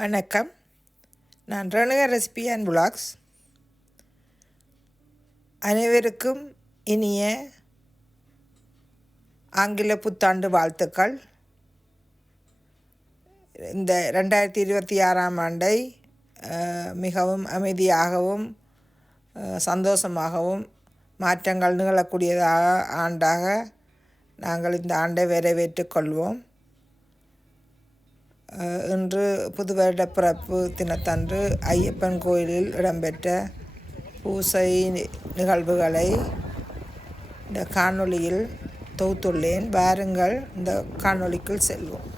வணக்கம். நான் Renuka recipe and vlogs. அனைவருக்கும் இனிய ஆங்கில புத்தாண்டு வாழ்த்துக்கள். இந்த 2026ஆம் ஆண்டை மிகவும் அமைதியாகவும் சந்தோஷமாகவும் மாற்றங்கள் நிகழக்கூடியதாக ஆண்டாக நாங்கள் இந்த ஆண்டை வரவேற்றுக் கொள்வோம். இன்று புது வருட பிறப்பு தினத்தன்று ஐயப்பன் கோயிலில் இடம்பெற்ற பூசை நிகழ்வுகளை இந்த காணொளியில் தொகுத்துள்ளேன். வாருங்கள் இந்த காணொளிக்குள் செல்வோம்.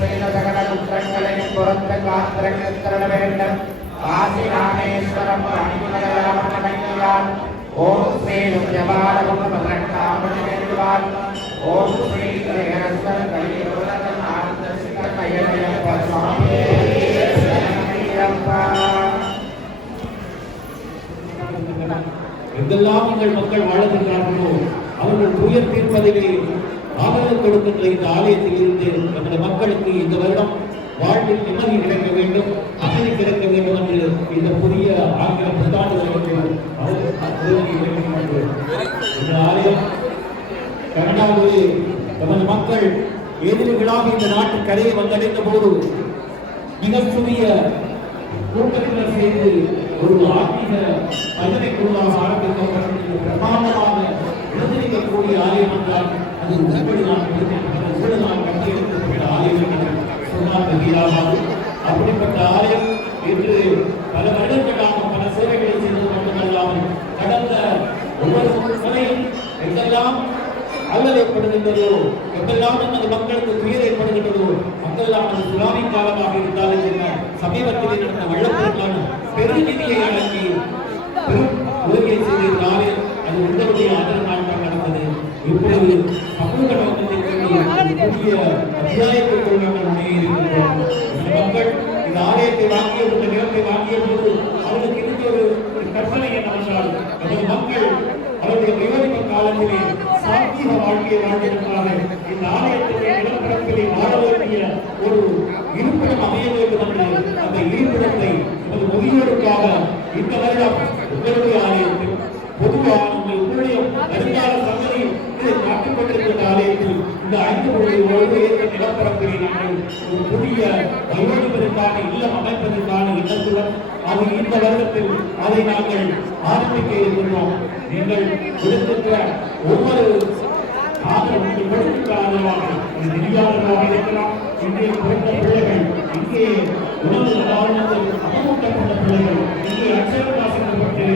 செய்த சகல குற்றங்களையும் புறத்த காத்திரங்கத்தர வேண்டும். காசி ராமேஸ்வரம் அணிமலையான் ஓம் ஸ்ரீ ஜபாலகம் 18 வேண்டுவான். ஓம் ஸ்ரீ கிரகஸ்தர் கலியுகன் ஆனந்தசிக கயமையப்ப சுவாமியே எங்கெல்லாம் எங்கள் மக்கள் வாழ்கின்றார்களோ அவர்கள் துயர் தீர்ப்பதிலே ஆதரவு கொடுக்கின்ற இந்த ஆலயத்தில் இருந்து நமது மக்களுக்கு இந்த வருடம் வாழ்வில் நிம்மதி கிடைக்க வேண்டும், அமைதி கிடைக்க வேண்டும் என்று இந்த புதிய ஆங்கில புத்தாண்டு வருடத்தில் இந்த ஆலயம் கனடாவிலே நமது மக்கள் எதிரிகளாக இந்த நாட்டு கரையை வந்தடைந்த போது மிக சிறிய கூட்டத்தினர் செய்து ஒரு ஆன்மீக பஜனைக்குள்ளாக ஆரம்பிக்கப்பட்ட பிரமாண்டமாக எழுந்திருக்கக்கூடிய ஆலயம் என்றால் அது உண்மைப்படி நான் கட்டியெடுக்கப்பட்ட ஆலயம் என்று சொன்னால் மிகையாகாது. அப்படிப்பட்ட ஆலயம் இன்று பல வருடங்களாக பல சேவைகளை செய்து மட்டுமல்லாமல் கடந்த ஒவ்வொரு முறையும் எங்கெல்லாம் அல்லல் ஏற்படுகின்றதோ, எங்கெல்லாம் நமது மக்களுக்கு துயர் ஏற்படுகின்றதோ, அங்கெல்லாம் அது சுனாமி காலமாக இருந்தாலும் என்ன, சமீபத்தில் நடந்த வெள்ளப்பெருக்கான பெருநிதியை அடங்கி பெரும் உதவியை செய்திருந்தாலே அது உங்களுடைய ஆதரவால் தான் நடந்தது. இப்பொழுது சமூக நலத்திற்கு புதிய அத்தியாயத்திற்குள் நாங்கள் முன்னேறியிருக்கின்றோம். மக்கள் இந்த ஆலயத்தை வாங்கிய இந்த நிலத்தை வாங்கிய போது அவர்களுக்கு இருந்த ஒரு கற்பனை என்னவென்றால் நமது மக்கள் அவருடைய விவரிப்பு காலத்திலே சாத்திய வாழ்க்கையை வாழ்வதற்காக இந்த ஆலயத்திலே நிலப்பரப்பிலே வாழ வேண்டிய ஒரு இருப்பிடம் அமைய வேண்டும் என்று அந்த இருப்பிடத்தை நமது முதியோருக்காக இந்த வருடம் உங்களுடைய ஆலயத்தில் பொதுவாக உங்களுடைய வருங்கால சந்ததி காட்டுக் கொண்டிருக்கின்ற ஆலயத்தில் இந்த 5.1 ஏக்கர் நிலப்பரப்பிலே நாங்கள் ஒரு புதிய வயோதிபருக்கான இல்லம் அமைப்பதற்கான எண்ணத்துடன் அது இந்த வருடத்தில் அதை நாங்கள் ஆரம்பிக்க இருக்கின்றோம். நீங்கள் கொடுக்கின்ற ஒவ்வொரு ஆதரவு நீங்கள் கொடுக்கின்ற ஆதரவாக நிதியாளர்களாக இருக்கலாம், இங்கே பிறந்த பிள்ளைகள், இங்கே உணவு காரணங்கள் அமூட்டப்பட்ட பிள்ளைகள், இங்கே அச்சரவாசப்பட்டு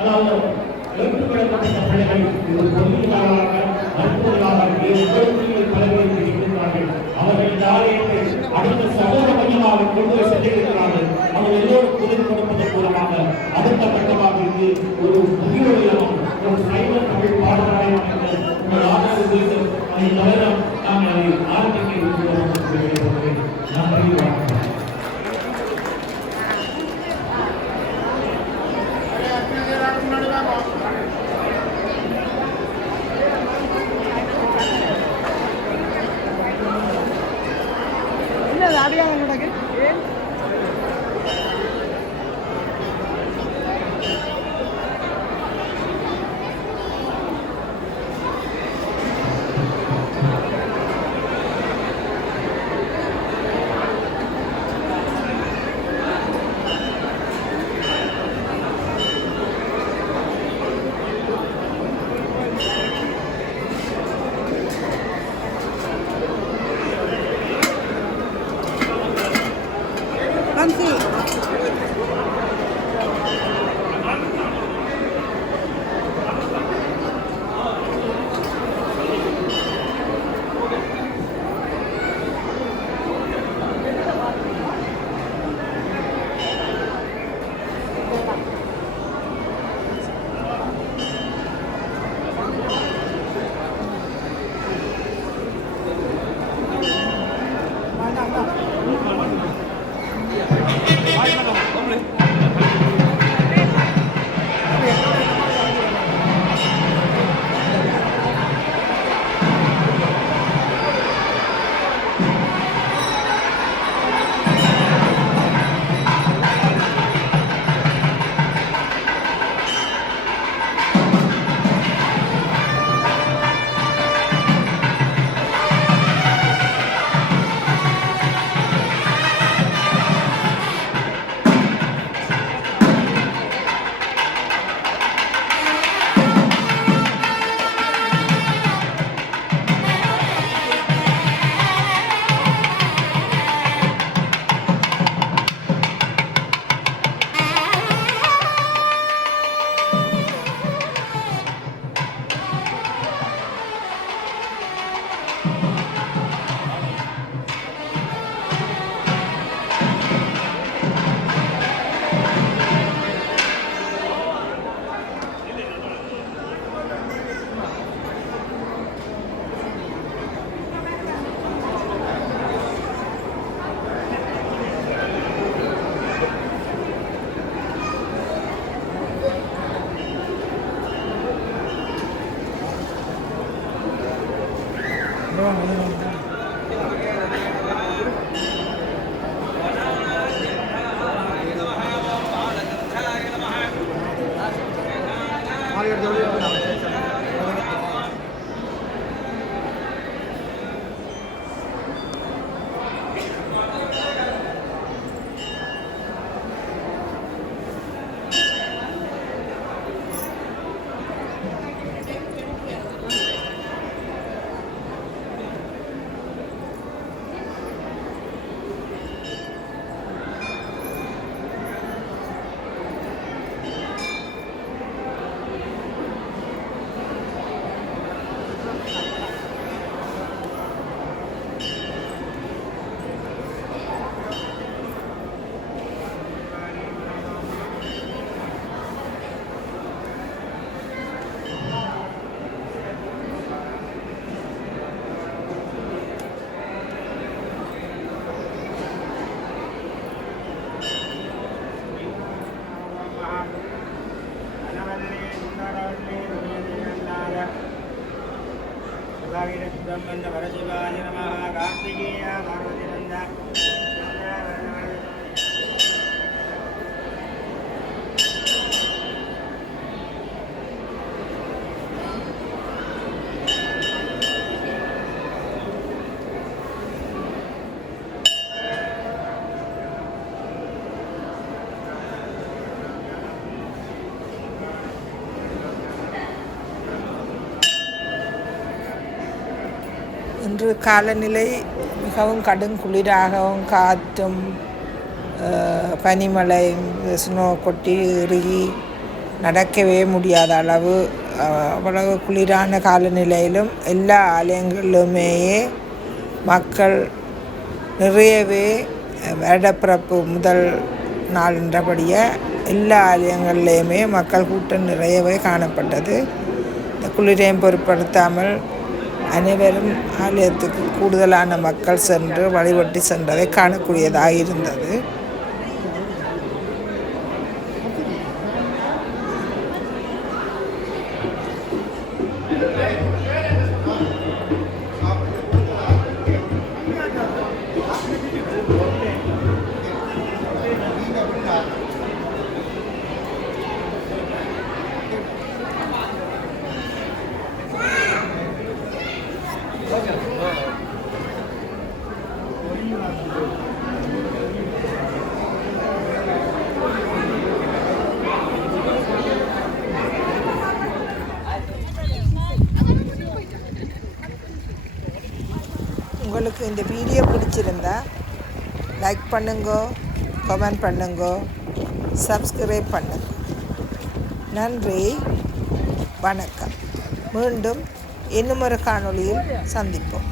அதாவது எழுத்துப்படப்பட்ட பிள்ளைகள் ஒரு பொருளாளராக மருத்துவர்களாக பல பேர் இருக்கின்றார்கள். அவர்கள் இந்த ஆலயத்தை அடுத்த சகோதர மையமாக கொண்டு சென்றிருக்கிறார்கள். அவர்கள் எல்லோரும் உதவி கொடுப்பதன் மூலமாக அடுத்த கட்டமாக இங்கு ஒரு முதியோரிடம் ஒரு சைவ தமிழ் பாடலாயம் உங்கள் ஆதரவு வேண்டும். அதை தவிர நாங்கள் அதை ஆரம்பிக்க இருக்கிறோம். நன்றி, வணக்கம். வரசிவாய நமः கார்த்திகேய பார்வதிநந்த இன்று காலநிலை மிகவும் கடும் குளிராகவும் காற்றும் பனிமழை ஸ்னோ கொட்டி இறுகி நடக்கவே முடியாத அளவு அவ்வளவு குளிரான காலநிலையிலும் எல்லா ஆலயங்களிலுமே மக்கள் நிறையவே வருடப்பிறப்பு முதல் நாள்ன்றபடியே எல்லா ஆலயங்கள்லேயுமே மக்கள் கூட்டம் நிறையவே காணப்பட்டது. இந்த குளிரையும் பொருட்படுத்தாமல் அனைவரும் ஆலயத்துக்கு கூடுதலான மக்கள் சென்று வழிபட்டு சென்றதை காணக்கூடியதாக இருந்தது. உங்களுக்கு இந்த வீடியோ பிடிச்சிருந்தா லைக் பண்ணுங்க, கமெண்ட் பண்ணுங்க, சப்ஸ்கிரைப் பண்ணுங்க. நன்றி, வணக்கம். மீண்டும் இன்னும் ஒரு காணொளியில் சந்திப்போம்.